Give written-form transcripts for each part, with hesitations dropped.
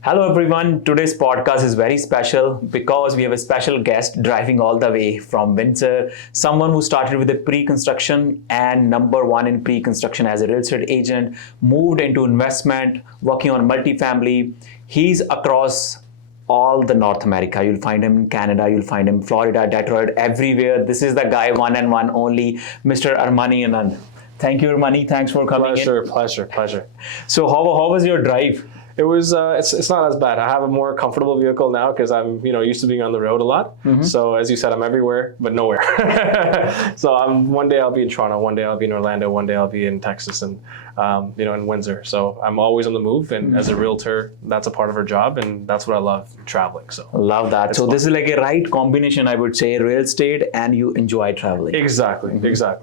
Hello everyone, today's podcast is very special because we have a special guest driving all the way from Windsor, someone who started with a pre-construction and number one in pre-construction as a real estate agent, moved into investment, working on multifamily. He's across all the North America. You'll find him in Canada, you'll find him in Florida, Detroit, everywhere. This is the guy, one and one only, Mr. Armani Anand. Thank you, Armani. Thanks for coming in. Pleasure. So how was your drive? It was. It's not as bad. I have a more comfortable vehicle now because I'm used to being on the road a lot. Mm-hmm. So as you said, I'm everywhere but nowhere. So one day I'll be in Toronto, one day I'll be in Orlando, one day I'll be in Texas, and in Windsor. So I'm always on the move. And as a realtor, that's a part of our job, and that's what I love, traveling. So love that. So this is like a right combination, I would say, real estate and you enjoy traveling. Exactly.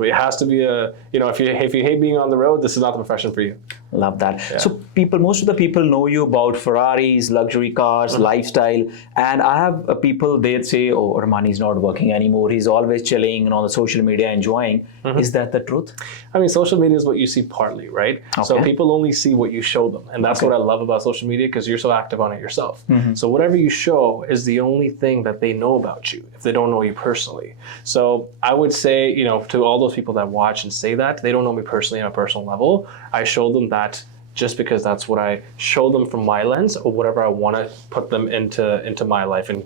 It has to be if you hate being on the road, this is not the profession for you. Love that. Yeah. So most of the people know you about Ferraris, luxury cars, lifestyle. And I have people, they'd say, oh, Armani's not working anymore. He's always chilling and on the social media enjoying. Is that the truth? I mean, social media is what you see partly, right? Okay. So people only see what you show them. And that's what I love about social media because you're so active on it yourself. So whatever you show is the only thing that they know about you if they don't know you personally. So I would say, to all those people that watch and say that, they don't know me personally on a personal level. I show them that just because that's what I show them from my lens or whatever I want to put them into my life. And,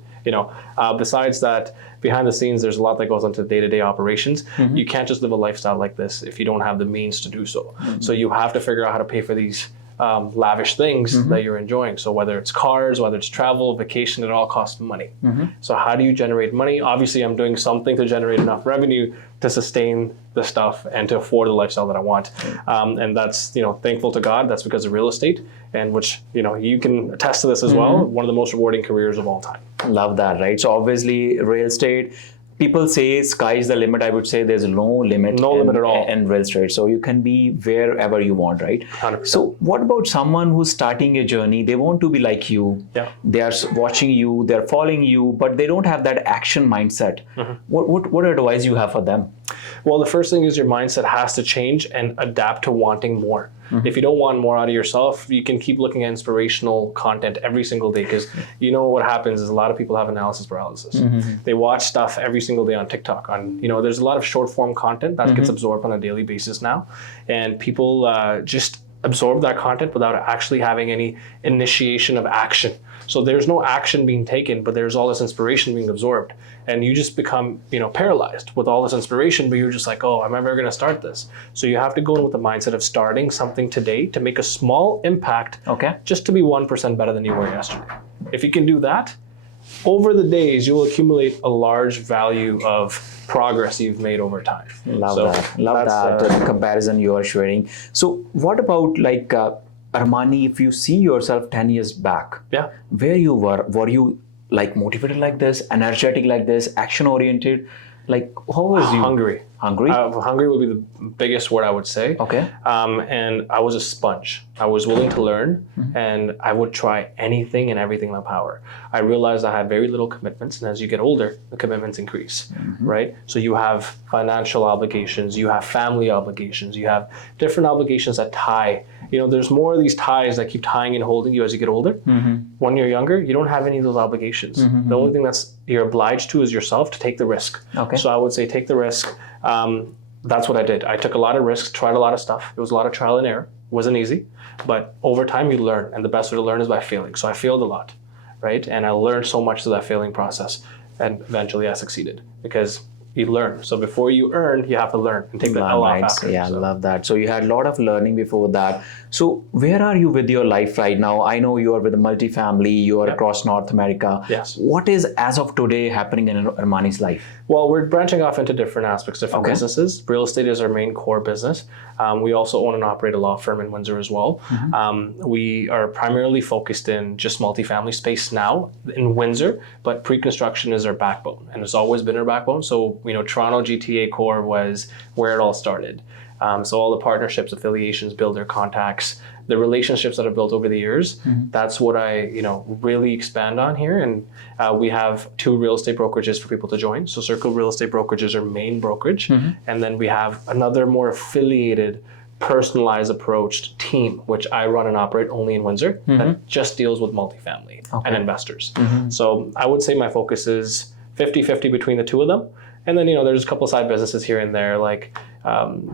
besides that, behind the scenes, there's a lot that goes into day-to-day operations. You can't just live a lifestyle like this if you don't have the means to do so. So you have to figure out how to pay for these lavish things that you're enjoying. So whether it's cars, whether it's travel, vacation, it all costs money. So how do you generate money? Obviously, I'm doing something to generate enough revenue to sustain the stuff and to afford the lifestyle that I want. And that's, thankful to God, that's because of real estate, and which, you can attest to this as well, one of the most rewarding careers of all time. Love that, right? So obviously real estate, people say sky is the limit. I would say there's no limit. Limit at all. In real estate. So you can be wherever you want, right? 100%. So what about someone who's starting a journey? They want to be like you. Yeah. They are watching you, they're following you, but they don't have that action mindset. What advice you have for them? Well, the first thing is your mindset has to change and adapt to wanting more. If you don't want more out of yourself, you can keep looking at inspirational content every single day because what happens is a lot of people have analysis paralysis. They watch stuff every single day on TikTok. There's a lot of short form content that gets absorbed on a daily basis now, and people just absorb that content without actually having any initiation of action. So there's no action being taken, but there's all this inspiration being absorbed. And you just become, paralyzed with all this inspiration, but you're just like, oh, I'm never going to start this. So you have to go in with the mindset of starting something today to make a small impact, just to be 1% better than you were yesterday. If you can do that, over the days, you will accumulate a large value of progress you've made over time. Love that. The comparison you are sharing. So what about Armani, if you see yourself 10 years back, where you were you like motivated like this, energetic like this, action oriented? Like, how was you? Hungry. Hungry would be the biggest word I would say. Okay. And I was a sponge. I was willing to learn, and I would try anything and everything in my power. I realized I had very little commitments, and as you get older, the commitments increase, right? So you have financial obligations, you have family obligations, you have different obligations that tie. There's more of these ties that keep tying and holding you as you get older. When you're younger, you don't have any of those obligations. The only thing you're obliged to is yourself to take the risk. Okay. So I would say take the risk. That's what I did. I took a lot of risks, tried a lot of stuff. It was a lot of trial and error. It wasn't easy, but over time you learn, and the best way to learn is by failing. So I failed a lot, right? And I learned so much through that failing process, and eventually I succeeded because you learn. So before you earn, you have to learn and take the L off after. Yeah, I love that. So you had a lot of learning before that. So where are you with your life right now? I know you are with a multifamily, you are across North America. Yes. What is, as of today, happening in Armani's life? Well, we're branching off into different aspects, different businesses. Real estate is our main core business. We also own and operate a law firm in Windsor as well. We are primarily focused in just multifamily space now in Windsor, but pre-construction is our backbone, and it's always been our backbone. So, Toronto GTA core was where it all started. So all the partnerships, affiliations, builder contacts, the relationships that I've built over the years, that's what I, really expand on here. And we have 2 real estate brokerages for people to join. So Circle Real Estate Brokerage is our main brokerage. And then we have another more affiliated personalized approached team, which I run and operate only in Windsor, that just deals with multifamily and investors. So I would say my focus is 50-50 between the two of them. And then, there's a couple of side businesses here and there, like,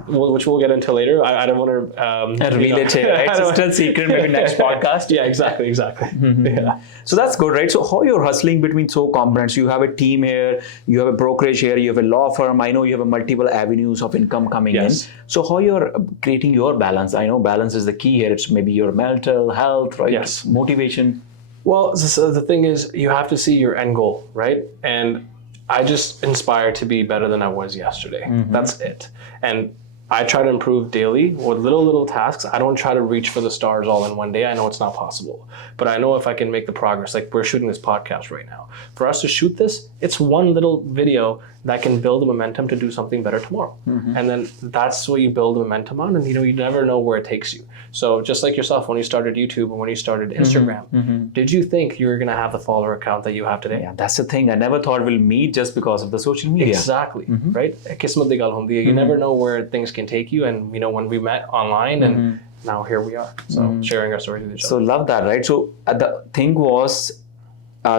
which we'll get into later. I don't want to reveal it here, right? It's still secret, maybe next podcast. Yeah, exactly. Yeah. So that's good, right? So how you're hustling between so components? You have a team here, you have a brokerage here, you have a law firm. I know you have a multiple avenues of income coming in. So how you're creating your balance? I know balance is the key here. It's maybe your mental health, right? Yes. Motivation. Well, so the thing is, you have to see your end goal, right? And I just inspire to be better than I was yesterday. That's it. And I try to improve daily with little tasks. I don't try to reach for the stars all in one day. I know it's not possible. But I know if I can make the progress, like we're shooting this podcast right now. For us to shoot this, it's one little video that can build the momentum to do something better tomorrow. And then that's what you build momentum on. And you never know where it takes you. So just like yourself, when you started YouTube and when you started Instagram, did you think you were going to have the follower account that you have today? Yeah, that's the thing. I never thought we'll meet just because of the social media. Exactly, right? Kismat di gal hundi hai. You never know where things can take you. And when we met online and now here we are. So sharing our story with each other. So love that, right? So the thing was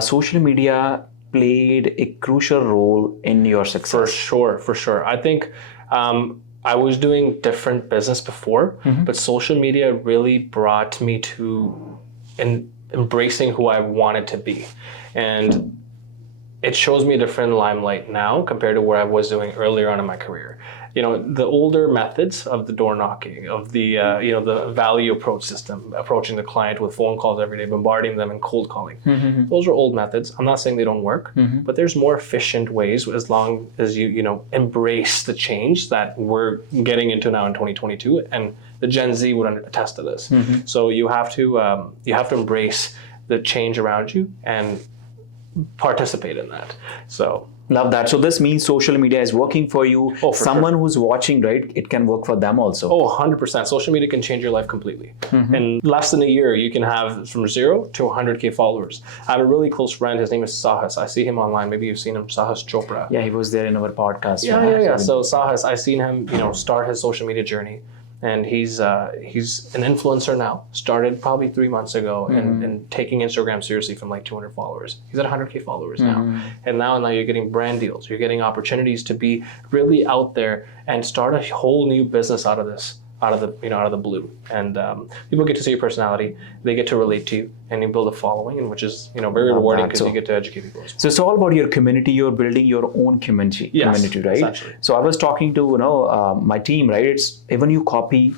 social media played a crucial role in your success. For sure. I think I was doing different business before, but social media really brought me to embracing who I wanted to be. And it shows me a different limelight now compared to what I was doing earlier on in my career. The older methods of the door knocking, of the the value approach system, approaching the client with phone calls every day, bombarding them and cold calling. Those are old methods. I'm not saying they don't work, but there's more efficient ways as long as you embrace the change that we're getting into now in 2022, and the Gen Z would attest to this. So you have to embrace the change around you and participate in that. So love that. So this means social media is working for you. For someone who's watching, right? It can work for them also. 100%. Social media can change your life completely. In less than a year, you can have from 0 to 100K followers. I have a really close friend. His name is Sahas. I see him online. Maybe you've seen him, Sahas Chopra. Yeah, he was there in our podcast. Yeah. So Sahas, I've seen him, start his social media journey. And he's an influencer now. Started probably 3 months ago and taking Instagram seriously from like 200 followers. He's at 100K followers now. And now you're getting brand deals. You're getting opportunities to be really out there and start a whole new business out of this. Out of the blue, and people get to see your personality. They get to relate to you, and you build a following, and which is very rewarding because you get to educate people. So it's all about your community. You're building your own community, right? Essentially. So I was talking to my team, right? It's even you copy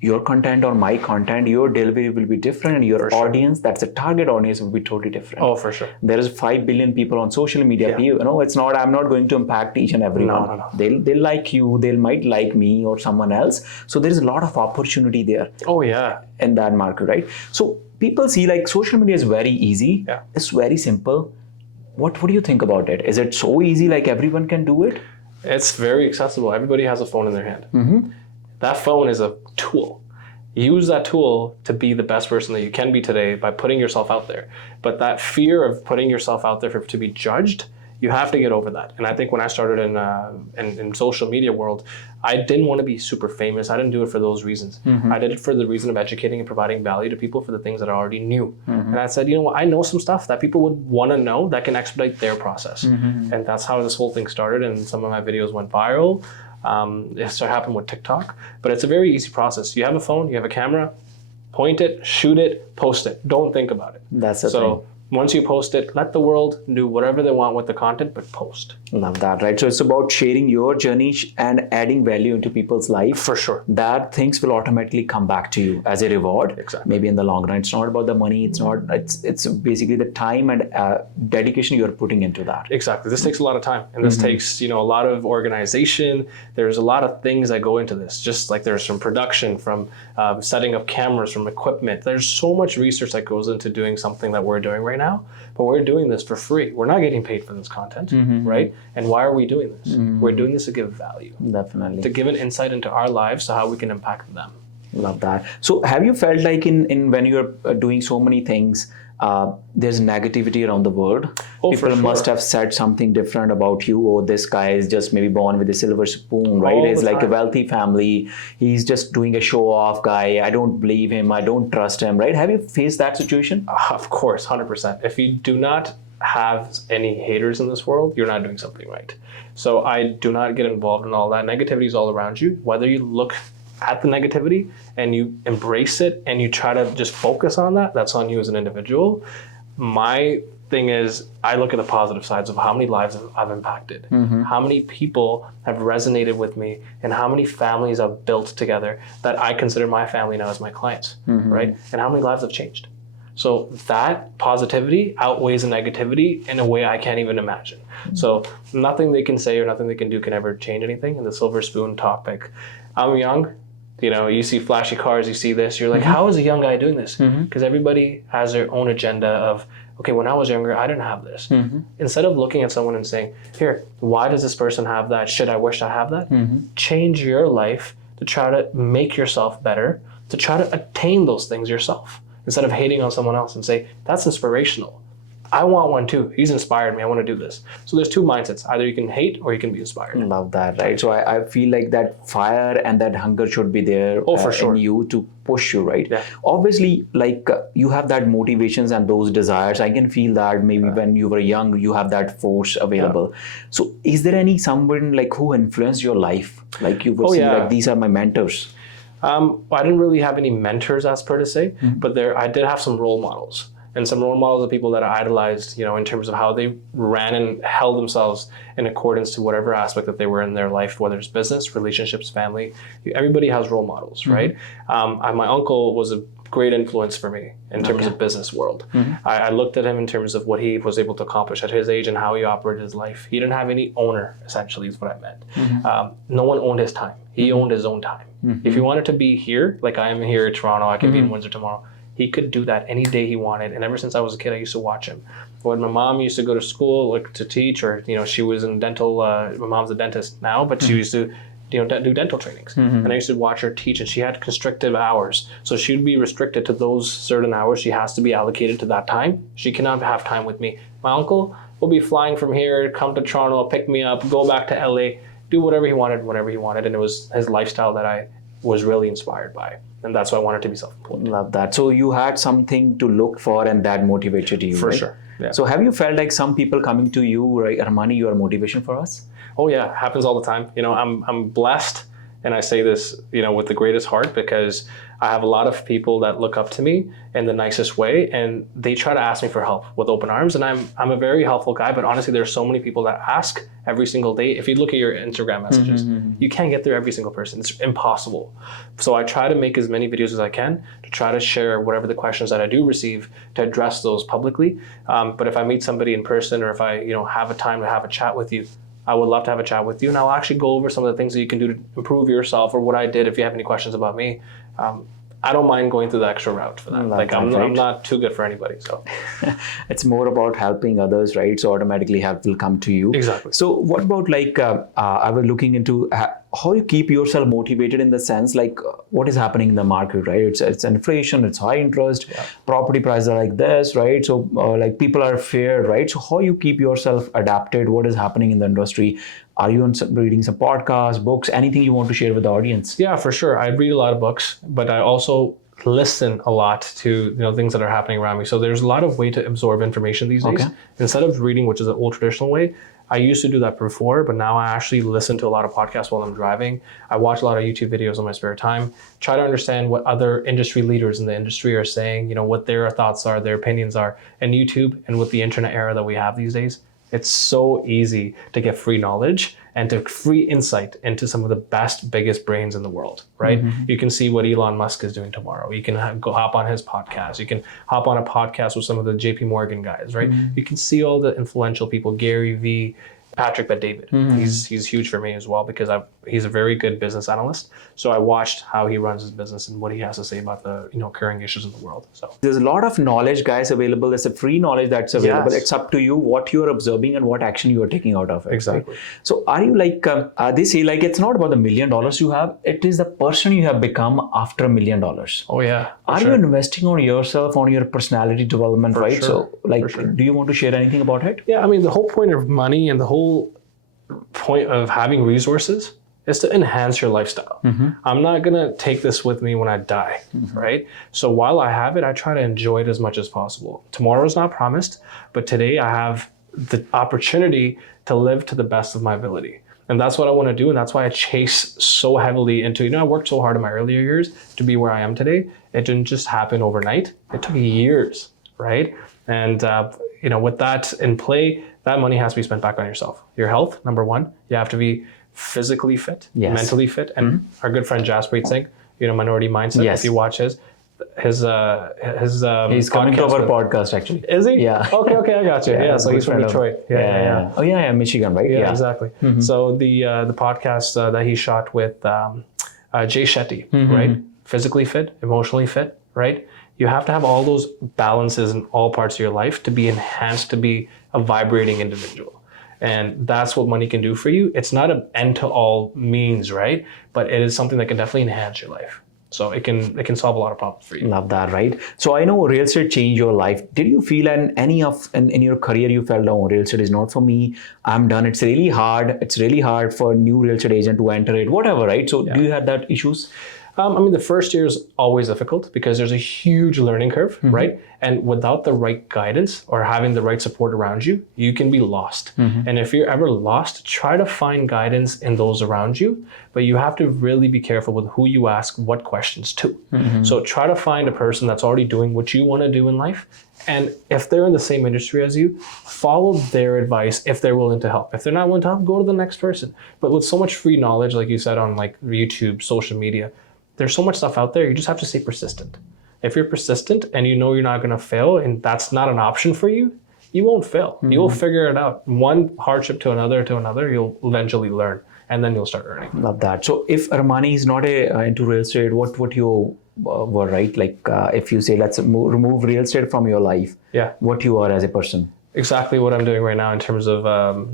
your content or my content, your delivery will be different, and your audience, that's a target audience, will be totally different. For sure. There is 5 billion people on social media. It's not. I'm not going to impact each and every one. No. They'll like you. They might like me or someone else. So there is a lot of opportunity there. In that market, right? So people see like social media is very easy. Yeah. It's very simple. What do you think about it? Is it so easy? Like everyone can do it? It's very accessible. Everybody has a phone in their hand. That phone is a tool. Use that tool to be the best person that you can be today by putting yourself out there. But that fear of putting yourself out there to be judged, you have to get over that. And I think when I started in social media world, I didn't want to be super famous. I didn't do it for those reasons. I did it for the reason of educating and providing value to people for the things that I already knew. And I said, I know some stuff that people would want to know that can expedite their process. And that's how this whole thing started. And some of my videos went viral. It started happening with TikTok, but it's a very easy process. You have a phone, you have a camera, point it, shoot it, post it. Don't think about it. That's the thing. Once you post it, let the world do whatever they want with the content, but post. Love that, right? So it's about sharing your journey and adding value into people's life. For sure. That things will automatically come back to you as a reward. Exactly. Maybe in the long run. It's not about the money. It's basically the time and dedication you're putting into that. Exactly. This takes a lot of time, and this takes a lot of organization. There's a lot of things that go into this. Just like there's some production, from setting up cameras, from equipment. There's so much research that goes into doing something that we're doing right now. But we're doing this for free. We're not getting paid for this content, right? And why are we doing this? We're doing this to give value. Definitely. To give an insight into our lives, to how we can impact them. Love that. So have you felt like in when you're doing so many things, there's negativity around the world? Oh, for People must sure. have said something different about you. Oh, this guy is just maybe born with a silver spoon, right? All He's the like a time. wealthy family. He's just doing a show off guy. I don't believe him. I don't trust him, right? Have you faced that situation? Of course, 100%. If you do not have any haters in this world, you're not doing something right. So I do not get involved in all that. Negativity is all around you. Whether you look at the negativity and you embrace it and you try to just focus on that, that's on you as an individual. My thing is, I look at the positive sides of how many lives I've impacted, how many people have resonated with me, and how many families I've built together that I consider my family now as my clients, right? And how many lives have changed. So that positivity outweighs the negativity in a way I can't even imagine. So nothing they can say or nothing they can do can ever change anything. And the silver spoon topic, I'm young. You see flashy cars, you see this, you're like, how is a young guy doing this? Because everybody has their own agenda of, okay, when I was younger, I didn't have this. Instead of looking at someone and saying, here, why does this person have that? Should I wish I have that? Change your life to try to make yourself better, to try to attain those things yourself. Instead of hating on someone else and say, that's inspirational. I want one too. He's inspired me. I want to do this. So there's two mindsets. Either you can hate or you can be inspired. Love that, right? So I feel like that fire and that hunger should be there for sure. in you to push you, right? Yeah. Obviously, like you have that motivations and those desires. I can feel that maybe when you were young, you have that force available. So is there someone like who influenced your life? Like you would see like these are my mentors. I didn't really have any mentors as per to say, but I did have some role models. And some role models of people that I idolized, in terms of how they ran and held themselves in accordance to whatever aspect that they were in their life, whether it's business, relationships, family. Everybody has role models, right? My uncle was a great influence for me in terms of business world. I looked at him in terms of what he was able to accomplish at his age and how he operated his life. He didn't have any owner, essentially, is what I meant. No one owned his time. He owned his own time. If he wanted to be here, like I am here in Toronto, I can be in Windsor tomorrow. He could do that any day he wanted. And ever since I was a kid, I used to watch him. When my mom used to go to school to teach, or, she was in dental, my mom's a dentist now, but she used to, do dental trainings. And I used to watch her teach, and she had constrictive hours. So she'd be restricted to those certain hours. She has to be allocated to that time. She cannot have time with me. My uncle will be flying from here, come to Toronto, pick me up, go back to LA, do whatever he wanted, whenever he wanted. And it was his lifestyle that I was really inspired by. And that's why I wanted to be self-employed. Love that. So you had something to look for and that motivated you, For right? sure. Yeah. So have you felt like some people coming to you, right, Armani, you are motivation for us? Oh yeah, it happens all the time. I'm blessed, and I say this, with the greatest heart, because I have a lot of people that look up to me in the nicest way, and they try to ask me for help with open arms. And I'm a very helpful guy, but honestly, there's so many people that ask every single day. If you look at your Instagram messages, you can't get through every single person. It's impossible. So I try to make as many videos as I can to try to share whatever the questions that I do receive to address those publicly. But if I meet somebody in person, or if I have a time to have a chat with you, I would love to have a chat with you, and I'll actually go over some of the things that you can do to improve yourself, or what I did if you have any questions about me. I don't mind going through the extra route for that. I'm not too good for anybody. So it's more about helping others, right? So automatically help will come to you. Exactly. So what about I was looking into how you keep yourself motivated in the sense what is happening in the market, right? It's inflation, it's high interest, property prices are like this, right? So people are feared, right? So how you keep yourself adapted? What is happening in the industry? Are you reading some podcasts, books, anything you want to share with the audience? Yeah, for sure. I read a lot of books, but I also listen a lot to things that are happening around me. So there's a lot of way to absorb information these days. Instead of reading, which is an old traditional way, I used to do that before, but now I actually listen to a lot of podcasts while I'm driving. I watch a lot of YouTube videos in my spare time, try to understand what other industry leaders in the industry are saying, what their thoughts are, their opinions are. And YouTube, and with the internet era that we have these days, it's so easy to get free knowledge and to free insight into some of the best, biggest brains in the world, right? You can see what Elon Musk is doing tomorrow. You can go hop on his podcast. You can hop on a podcast with some of the JP Morgan guys, right? You can see all the influential people, Gary Vee, Patrick Bet-David. He's huge for me as well, because he's a very good business analyst. So I watched how he runs his business and what he has to say about the current issues in the world. So there's a lot of knowledge, guys, available. There's a free knowledge that's available. Yes. It's up to you what you're observing and what action you are taking out of it. Exactly. Right? So are you like, they say like, it's not about the $1 million you have, it is the person you have become after $1 million. oh yeah, Are you investing on yourself, on your personality development, right? sure. So like, do you want to share anything about it? Yeah, I mean, the whole point of money and the whole point of having resources is to enhance your lifestyle. I'm not going to take this with me when I die, right? So while I have it, I try to enjoy it as much as possible. Tomorrow's not promised, but today I have the opportunity to live to the best of my ability. And that's what I want to do. And that's why I chase so heavily into, I worked so hard in my earlier years to be where I am today. It didn't just happen overnight. It took years, right? And, with that in play, that money has to be spent back on yourself. Your health, number one. You have to be physically fit, mentally fit. And our good friend Jasper Singh, Minority Mindset, if you watch his he's coming to our podcast actually. Is he? Yeah. Okay, I got you. Yeah, so he's from Detroit. Yeah. Oh yeah, Michigan, right? Yeah, exactly. So the podcast that he shot with Jay Shetty, right? Physically fit, emotionally fit, right? You have to have all those balances in all parts of your life to be enhanced, to be a vibrating individual. And that's what money can do for you. It's not an end to all means, right? But it is something that can definitely enhance your life. So it can solve a lot of problems for you. Love that, right? So I know real estate changed your life. Did you feel in your career you felt, oh, real estate is not for me, I'm done, it's really hard. It's really hard for a new real estate agent to enter it, whatever, right? So do you have that issues? The first year is always difficult because there's a huge learning curve, right? And without the right guidance or having the right support around you, you can be lost. And if you're ever lost, try to find guidance in those around you, but you have to really be careful with who you ask what questions to. So try to find a person that's already doing what you want to do in life. And if they're in the same industry as you, follow their advice if they're willing to help. If they're not willing to help, go to the next person. But with so much free knowledge, like you said, on like YouTube, social media, there's so much stuff out there. You just have to stay persistent. If you're persistent and you know you're not going to fail and that's not an option for you, you won't fail. You'll figure it out. One hardship to another, you'll eventually learn, and then you'll start earning. Love that. So if Armani is not into real estate, what would you were, right? Like if you say, let's remove real estate from your life, what you are as a person? Exactly what I'm doing right now in terms of,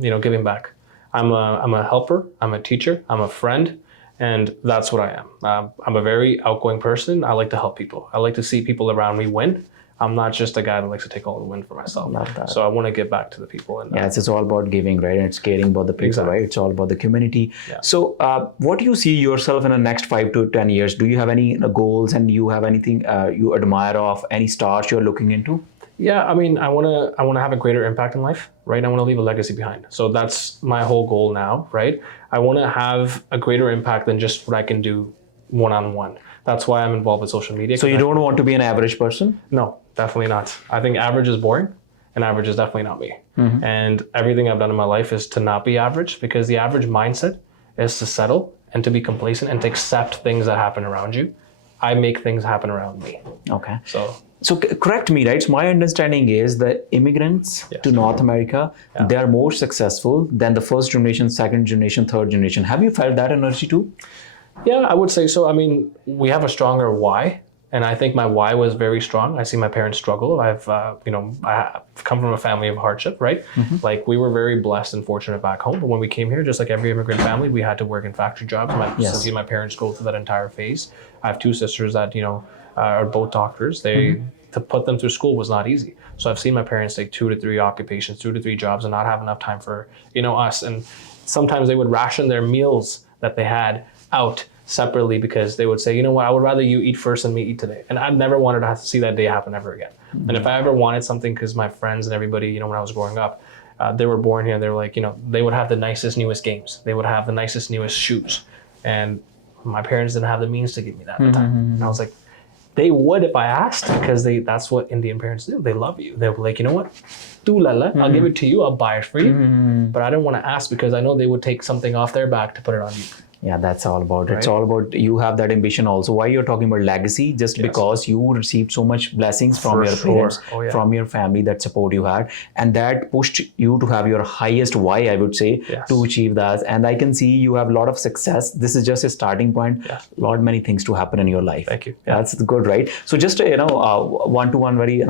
giving back. I'm a helper, I'm a teacher, I'm a friend. And that's what I am. I'm a very outgoing person. I like to help people. I like to see people around me win. I'm not just a guy that likes to take all the win for myself. Love that. So I want to give back to the people. And it's all about giving, right? And it's caring about the people, right? It's all about the community. Yeah. So what do you see yourself in the next 5 to 10 years? Do you have any goals and you have anything you admire of, any stars you're looking into? Yeah, I want to have a greater impact in life, right? I want to leave a legacy behind. So that's my whole goal now, right? I want to have a greater impact than just what I can do one-on-one. That's why I'm involved with social media. So you don't want to be an average person? No, definitely not. I think average is boring, and average is definitely not me. And everything I've done in my life is to not be average, because the average mindset is to settle and to be complacent and to accept things that happen around you. I make things happen around me. Okay. So correct me, right? So my understanding is that immigrants to North America, they are more successful than the first generation, second generation, third generation. Have you felt that energy too? Yeah, I would say so. We have a stronger why, and I think my why was very strong. I see my parents struggle. I've come from a family of hardship, right? Like we were very blessed and fortunate back home, but when we came here, just like every immigrant family, we had to work in factory jobs. My parents go through that entire phase. I have 2 sisters that are both doctors. To put them through school was not easy. So I've seen my parents take 2 to 3 occupations, 2 to 3 jobs, and not have enough time for us. And sometimes they would ration their meals that they had out separately because they would say, you know what, I would rather you eat first than me eat today. And I never wanted to have to see that day happen ever again. And if I ever wanted something, because my friends and everybody, when I was growing up, they were born here. They were like, they would have the nicest, newest games. They would have the nicest, newest shoes. And my parents didn't have the means to give me that at the time. And I was like, they would if I asked, because that's what Indian parents do. They love you. They'll be like, you know what? I'll give it to you. I'll buy it for you. But I didn't want to ask because I know they would take something off their back to put it on you. Yeah, that's all about it. It's Right? all about you have that ambition also. Why you're talking about legacy? Just because you received so much blessings from For your sure. parents, Oh, yeah. from your family, that support you had, and that pushed you to have your highest why, I would say, Yes. to achieve that. And I can see you have a lot of success. This is just a starting point. Yeah. Lot many things to happen in your life. Thank you. Yeah. That's good, right? So just one-to-one, very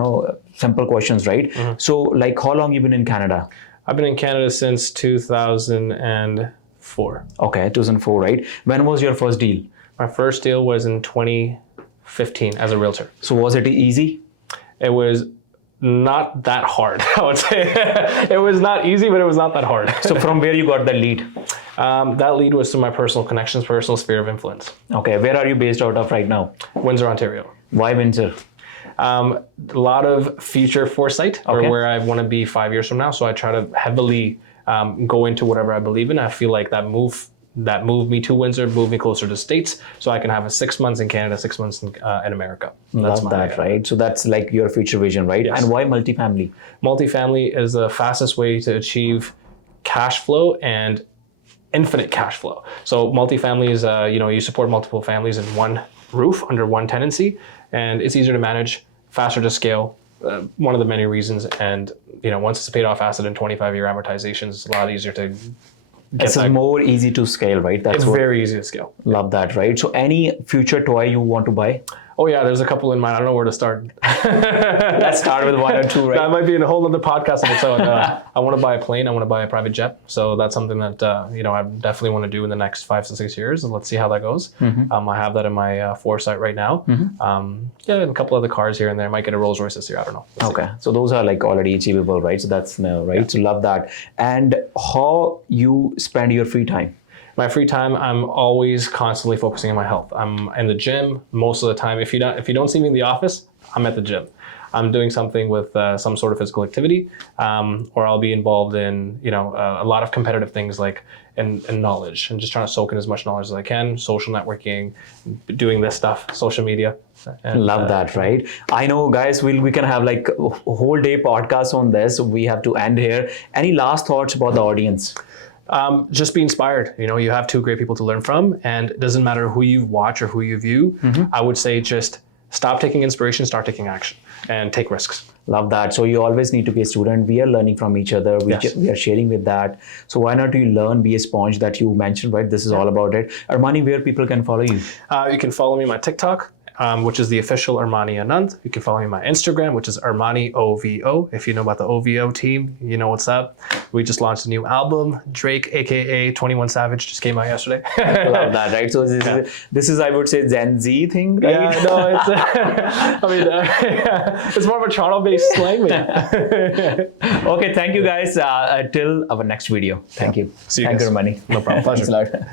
simple questions, right? Mm-hmm. So like, how long you been in Canada? I've been in Canada since 2004. Okay, 2004, right? When was your first deal? My first deal was in 2015 as a realtor. So was it easy? It was not that hard, I would say. It was not easy, but it was not that hard. So from where you got the lead? That lead was through my personal connections, personal sphere of influence. Okay, where are you based out of right now? Windsor, Ontario. Why Windsor? A lot of future foresight, or where I want to be 5 years from now. So I try to heavily go into whatever I believe in. I feel like that moved me to Windsor, moved me closer to States, so I can have 6 months in Canada, 6 months in America. That's that, right? So that's like your future vision, right? Yes. And why multifamily? Multifamily is the fastest way to achieve cash flow and infinite cash flow. So multifamily is, you support multiple families in one roof under one tenancy, and it's easier to manage, faster to scale. One of the many reasons, and once it's a paid off asset in 25-year amortizations, it's a lot easier to get It's that. more easy to scale, right? That's It's what, very easy to scale. love that, right? So any future toy you want to buy? Oh yeah, there's a couple in mind. I don't know where to start. Let's start with one or two, right? That might be a whole other podcast of its own. I want to buy a plane. I want to buy a private jet. So that's something that I definitely want to do in the next 5 to 6 years, and let's see how that goes. I have that in my foresight right now. And a couple other cars here and there. I might get a Rolls Royce this year. I don't know. We'll see. Okay, so those are like already achievable, right? So that's right. So love that. And how you spend your free time? My free time, I'm always constantly focusing on my health. I'm in the gym most of the time. If you don't see me in the office, I'm at the gym. I'm doing something with some sort of physical activity, or I'll be involved in a lot of competitive things like in knowledge, and just trying to soak in as much knowledge as I can. Social networking, doing this stuff, social media. And, Love that, right? I know, guys, we can have like a whole day podcast on this. We have to end here. Any last thoughts about the audience? Just be inspired. You have two great people to learn from, and it doesn't matter who you watch or who you view. I would say just stop taking inspiration, start taking action, and take risks. Love that. So you always need to be a student. We are learning from each other. We are sharing with that. So why not you learn, be a sponge that you mentioned, right? This is all about it. Armani, where people can follow you? You can follow me on my TikTok, which is the official Armani Anand. You can follow me on my Instagram, which is Armani OVO. If you know about the OVO team, you know what's up. We just launched a new album. Drake, aka 21 Savage, just came out yesterday. Love that, right? So this is I would say Gen Z thing, right? Yeah, no, it's it's more of a Toronto-based slang. Okay, thank you guys. Till our next video. Thank you. See you Thank guys. you, Armani. No problem. Pleasure. Thanks a lot.